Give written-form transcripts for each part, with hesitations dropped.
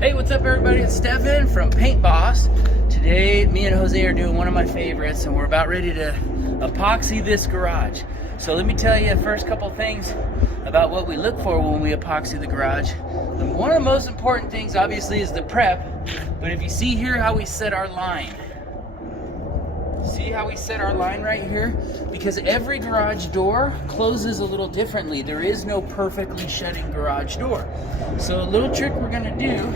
Hey, what's up everybody? It's Stefan from Paint Boss. Today, me and Jose are doing one of my favorites and we're about ready to epoxy this garage. So let me tell you first couple things about what we look for when we epoxy the garage. And one of the most important things obviously is the prep, but if you see here how we set our line. See how we set our line right here? Because every garage door closes a little differently. There is no perfectly shutting garage door. So a little trick we're gonna do,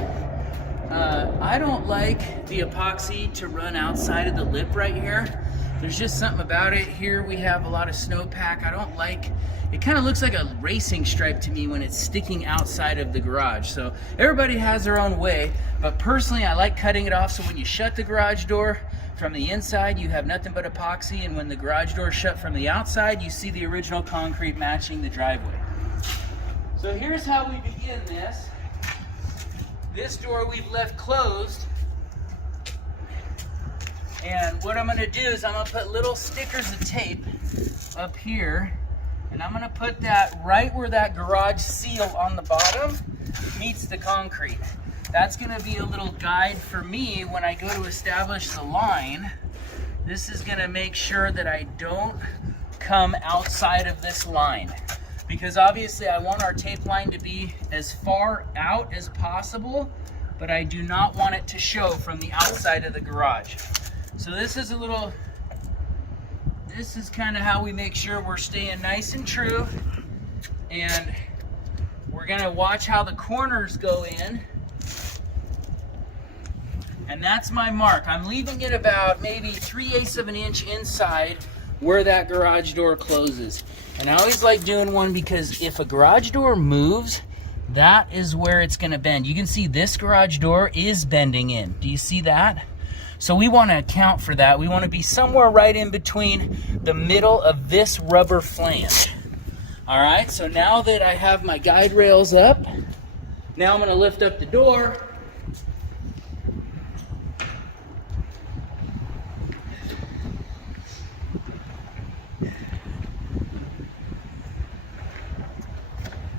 I don't like the epoxy to run outside of the lip right here. There's just something about it. Here we have a lot of snowpack. I don't like, it kind of looks like a racing stripe to me when it's sticking outside of the garage. So everybody has their own way, but personally I like cutting it off so when you shut the garage door from the inside you have nothing but epoxy, and when the garage door is shut from the outside you see the original concrete matching the driveway. So here's how we begin this. This door we've left closed, and what I'm gonna do is I'm gonna put little stickers of tape up here, and I'm gonna put that right where that garage seal on the bottom meets the concrete. That's gonna be a little guide for me when I go to establish the line. This is gonna make sure that I don't come outside of this line, because obviously I want our tape line to be as far out as possible, but I do not want it to show from the outside of the garage. So this is kind of how we make sure we're staying nice and true, and we're gonna watch how the corners go in. And that's my mark. I'm leaving it about maybe 3/8 of an inch inside where that garage door closes. And I always like doing one because if a garage door moves, that is where it's gonna bend. You can see this garage door is bending in. Do you see that? So we wanna account for that. We wanna be somewhere right in between the middle of this rubber flange. All right, so now that I have my guide rails up, now I'm gonna lift up the door.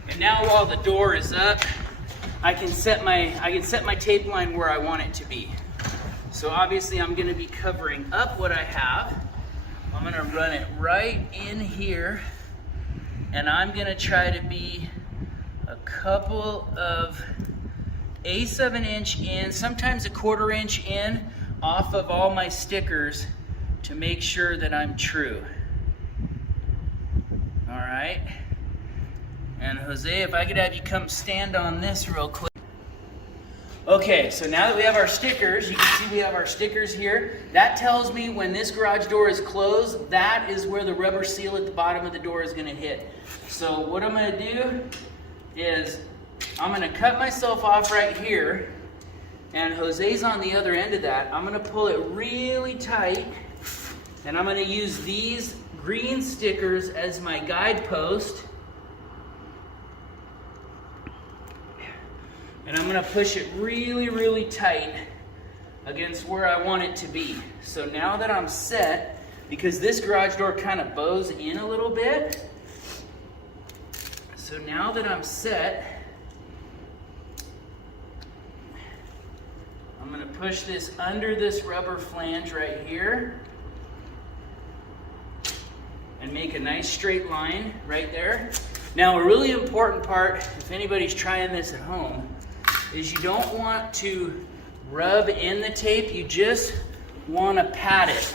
And now while the door is up, I can set my tape line where I want it to be. So obviously I'm gonna be covering up what I have. I'm gonna run it right in here, and I'm gonna try to be a couple of 1/8 of an inch in, sometimes 1/4 inch in, off of all my stickers to make sure that I'm true. All right. And Jose, if I could have you come stand on this real quick. Okay, so now that we have our stickers, you can see we have our stickers here. That tells me when this garage door is closed, that is where the rubber seal at the bottom of the door is gonna hit. So what I'm gonna do is I'm gonna cut myself off right here, and Jose's on the other end of that. I'm gonna pull it really tight, and I'm gonna use these green stickers as my guidepost. And I'm gonna push it really, really tight against where I want it to be. So now that I'm set, because this garage door kind of bows in a little bit, so now that I'm set, I'm gonna push this under this rubber flange right here and make a nice straight line right there. Now a really important part, if anybody's trying this at home, is you don't want to rub in the tape, you just want to pat it.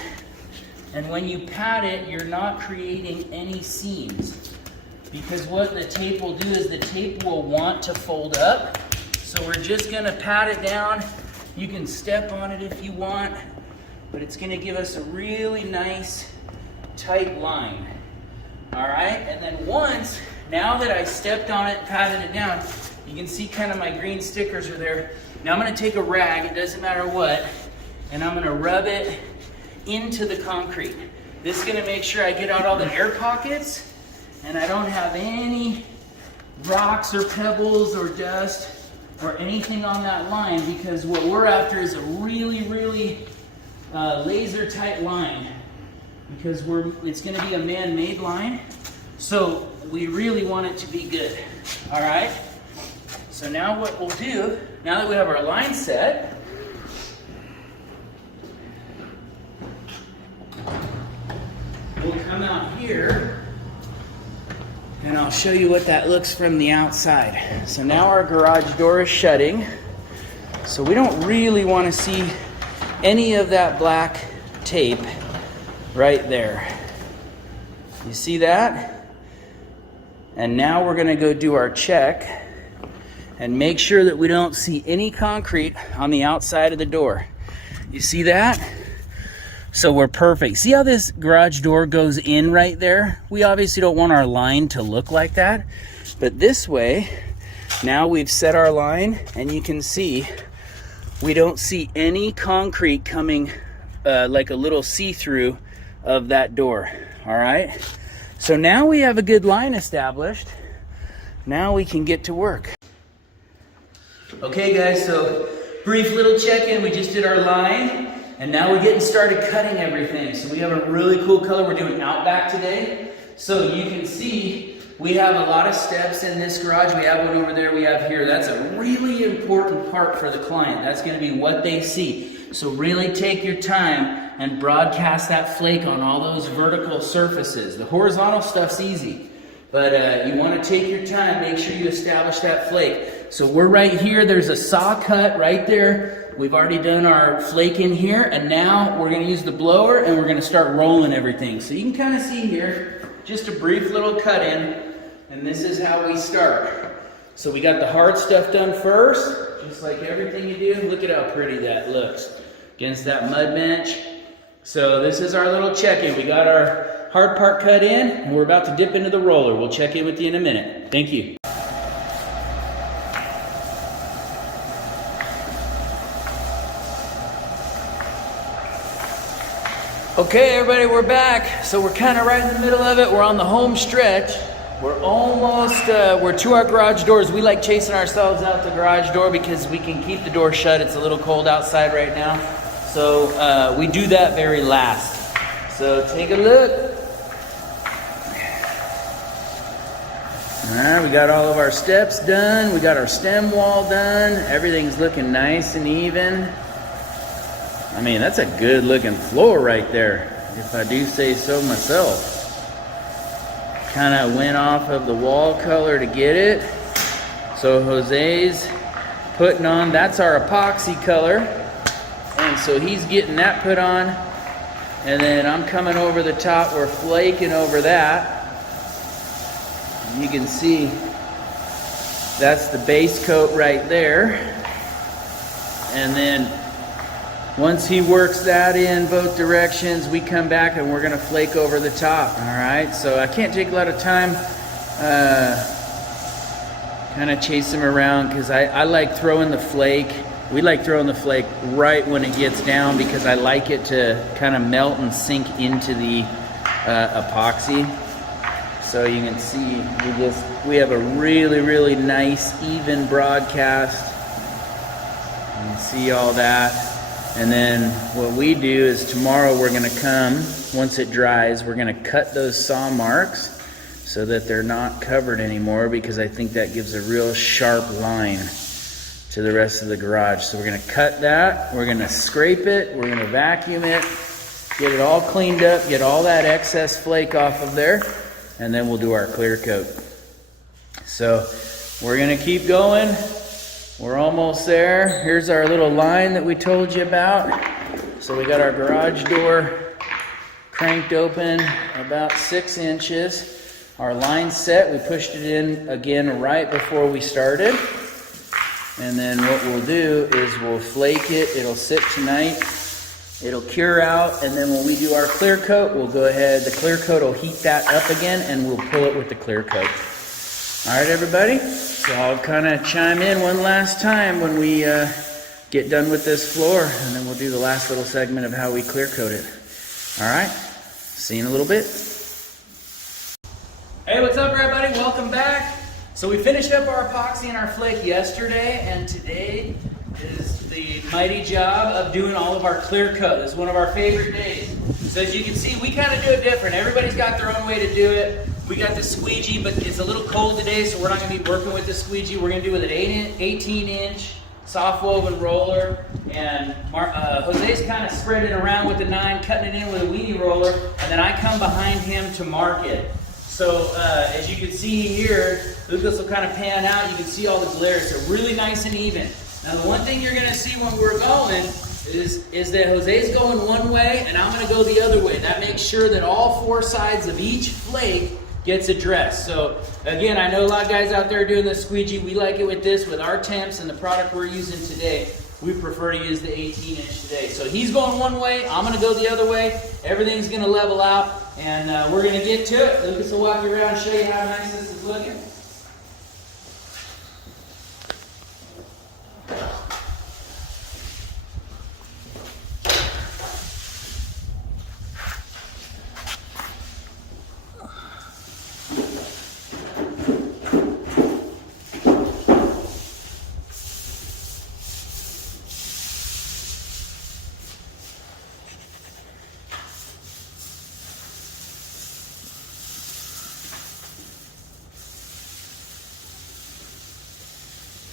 And when you pat it, you're not creating any seams. Because what the tape will do is the tape will want to fold up. So we're just gonna pat it down. You can step on it if you want, but it's gonna give us a really nice, tight line. All right, and then now that I stepped on it, patted it down, you can see kind of my green stickers are there. Now I'm gonna take a rag, it doesn't matter what, and I'm gonna rub it into the concrete. This is gonna make sure I get out all the air pockets and I don't have any rocks or pebbles or dust or anything on that line, because what we're after is a really, really laser tight line, because it's gonna be a man-made line. So we really want it to be good, all right? So now what we'll do now that we have our line set, we'll come out here and I'll show you what that looks from the outside. So now our garage door is shutting. So we don't really want to see any of that black tape right there. You see that? And now we're gonna go do our check and make sure that we don't see any concrete on the outside of the door. You see that? So we're perfect. See how this garage door goes in right there? We obviously don't want our line to look like that, but this way, now we've set our line and you can see we don't see any concrete coming like a little see-through of that door, all right? So now we have a good line established. Now we can get to work. Okay guys, so brief little check-in. We just did our line and now we're getting started cutting everything. So we have a really cool color. We're doing Outback today. So you can see we have a lot of steps in this garage. We have one over there, we have here. That's a really important part for the client. That's gonna be what they see. So really take your time and broadcast that flake on all those vertical surfaces. The horizontal stuff's easy, but you wanna take your time, make sure you establish that flake. So we're right here, there's a saw cut right there. We've already done our flake in here, and now we're gonna use the blower and we're gonna start rolling everything. So you can kind of see here, just a brief little cut in, and this is how we start. So we got the hard stuff done first, just like everything you do. Look at how pretty that looks against that mud bench. So this is our little check-in. We got our hard part cut in, and we're about to dip into the roller. We'll check in with you in a minute. Thank you. Okay, everybody, we're back. So we're kind of right in the middle of it. We're on the home stretch. We're almost, we're to our garage doors. We like chasing ourselves out the garage door because we can keep the door shut. It's a little cold outside right now. So we do that very last. So take a look. All right, we got all of our steps done. We got our stem wall done. Everything's looking nice and even. I mean, that's a good looking floor right there, if I do say so myself. Kind of went off of the wall color to get it. So Jose's putting on, that's our epoxy color. And so he's getting that put on. And then I'm coming over the top, we're flaking over that. And you can see that's the base coat right there. And then once he works that in both directions, we come back and we're gonna flake over the top, all right? So I can't take a lot of time kind of chase him around because I like throwing the flake. We like throwing the flake right when it gets down because I like it to kind of melt and sink into the epoxy. So you can see we have a really, really nice, even broadcast. You can see all that. And then what we do is tomorrow we're gonna come, once it dries, we're gonna cut those saw marks so that they're not covered anymore because I think that gives a real sharp line to the rest of the garage. So we're gonna cut that, we're gonna scrape it, we're gonna vacuum it, get it all cleaned up, get all that excess flake off of there, and then we'll do our clear coat. So we're gonna keep going. We're almost there. Here's our little line that we told you about. So we got our garage door cranked open about 6 inches. Our line set, we pushed it in again right before we started. And then what we'll do is we'll flake it. It'll sit tonight. It'll cure out. And then when we do our clear coat, we'll go ahead. The clear coat will heat that up again and we'll pull it with the clear coat. All right, everybody. So I'll kind of chime in one last time when we get done with this floor, and then we'll do the last little segment of how we clear coat it. All right, see you in a little bit. Hey, what's up, everybody? Welcome back. So we finished up our epoxy and our flake yesterday, and today is the mighty job of doing all of our clear coat. This is one of our favorite days. So as you can see, we kind of do it different. Everybody's got their own way to do it. We got the squeegee, but it's a little cold today, so we're not going to be working with the squeegee. We're going to do it with an 18-inch soft woven roller, and Jose's kind of spread it around with the 9, cutting it in with a weenie roller, and then I come behind him to mark it. So as you can see here, Lucas will kind of pan out. You can see all the glare, so really nice and even. Now the one thing you're going to see when we're going is that Jose's going one way and I'm going to go the other way. That makes sure that all 4 sides of each flake gets addressed. So again, I know a lot of guys out there doing the squeegee. We like it with this, with our temps and the product we're using today. We prefer to use the 18-inch today. So he's going one way, I'm going to go the other way. Everything's going to level out, and we're going to get to it. Lucas will walk you around and show you how nice this is looking.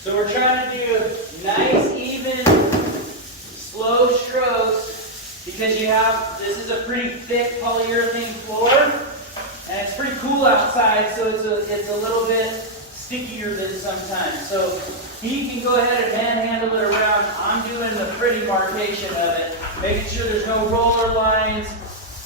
So we're trying to do nice, even, slow strokes because you have, this is a pretty thick polyurethane floor and it's pretty cool outside, so it's a little bit stickier than sometimes. So he can go ahead and manhandle it around. I'm doing the pretty markation of it, making sure there's no roller lines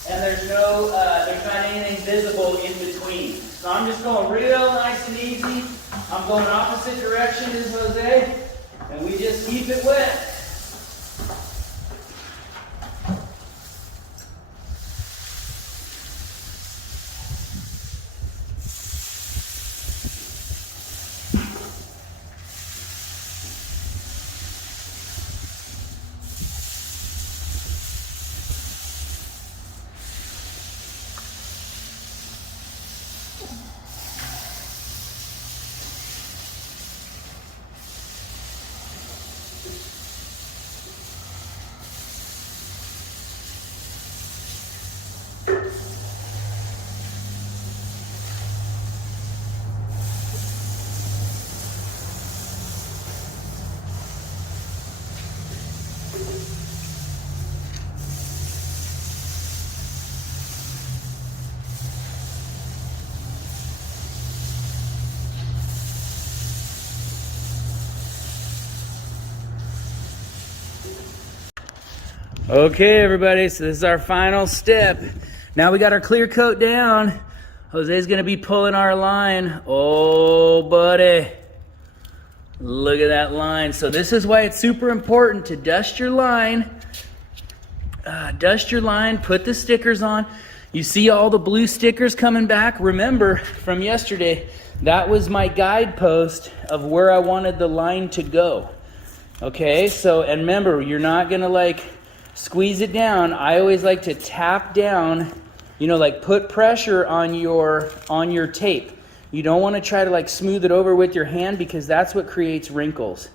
and there's not anything visible in between. So I'm just going real nice and easy. I'm going opposite direction as Jose, and we just keep it wet. Okay, everybody, so this is our final step. Now we got our clear coat down. Jose's gonna be pulling our line. Oh, buddy. Look at that line. So this is why it's super important to dust your line. Put the stickers on. You see all the blue stickers coming back? Remember from yesterday, that was my guidepost of where I wanted the line to go. Okay, so, and remember, you're not gonna like squeeze it down. I always like to tap down, you know, like put pressure on your tape. You don't want to try to like smooth it over with your hand because that's what creates wrinkles.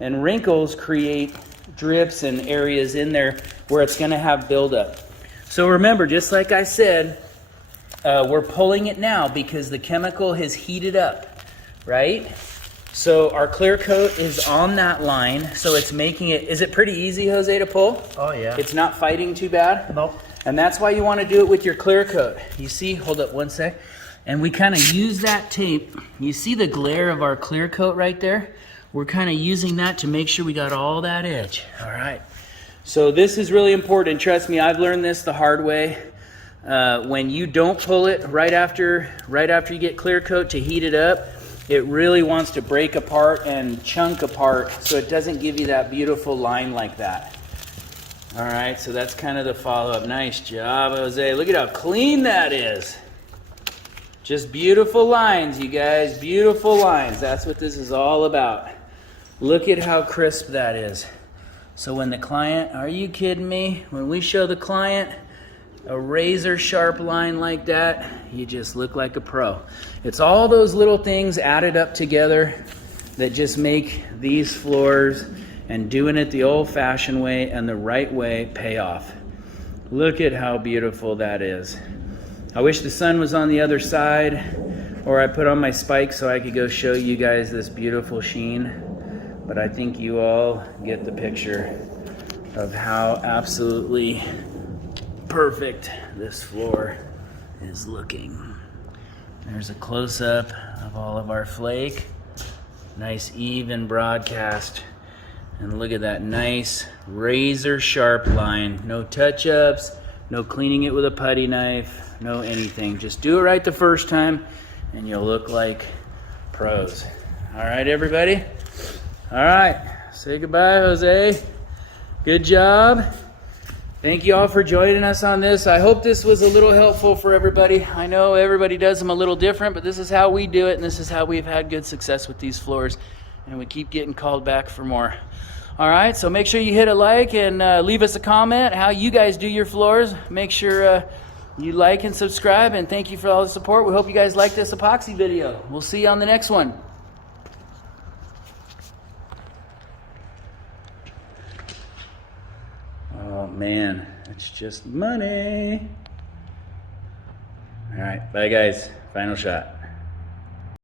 And wrinkles create drips and areas in there where it's going to have buildup. So remember, just like I said, we're pulling it now because the chemical has heated up, right? So our clear coat is on that line, so it's making it, is it pretty easy, Jose, to pull? Oh yeah. It's not fighting too bad? Nope. And that's why you want to do it with your clear coat. You see, hold up one sec. And we kind of use that tape. You see the glare of our clear coat right there? We're kind of using that to make sure we got all that edge. All right. So this is really important. Trust me, I've learned this the hard way. When you don't pull it right after you get clear coat to heat it up, it really wants to break apart and chunk apart so it doesn't give you that beautiful line like that. All right, so that's kind of the follow-up. Nice job, Jose. Look at how clean that is. Just beautiful lines, you guys. Beautiful lines. That's what this is all about. Look at how crisp that is. So when the client, are you kidding me? When we show the client a razor sharp line like that, you just look like a pro. It's all those little things added up together that just make these floors and doing it the old-fashioned way and the right way pay off. Look at how beautiful that is. I wish the sun was on the other side, or I put on my spikes so I could go show you guys this beautiful sheen. but I think you all get the picture of how absolutely perfect this floor is looking. There's a close-up of all of our flake. Nice even broadcast. And look at that nice razor sharp line. No touch-ups, no cleaning it with a putty knife, no anything. Just do it right the first time and you'll look like pros. All right, everybody? All right, say goodbye, Jose. Good job. Thank you all for joining us on this. I hope this was a little helpful for everybody. I know everybody does them a little different, but this is how we do it, and this is how we've had good success with these floors, and we keep getting called back for more. All right, so make sure you hit a like and leave us a comment how you guys do your floors. Make sure you like and subscribe, and thank you for all the support. We hope you guys like this epoxy video. We'll see you on the next one. Oh man, it's just money. All right, bye guys. Final shot.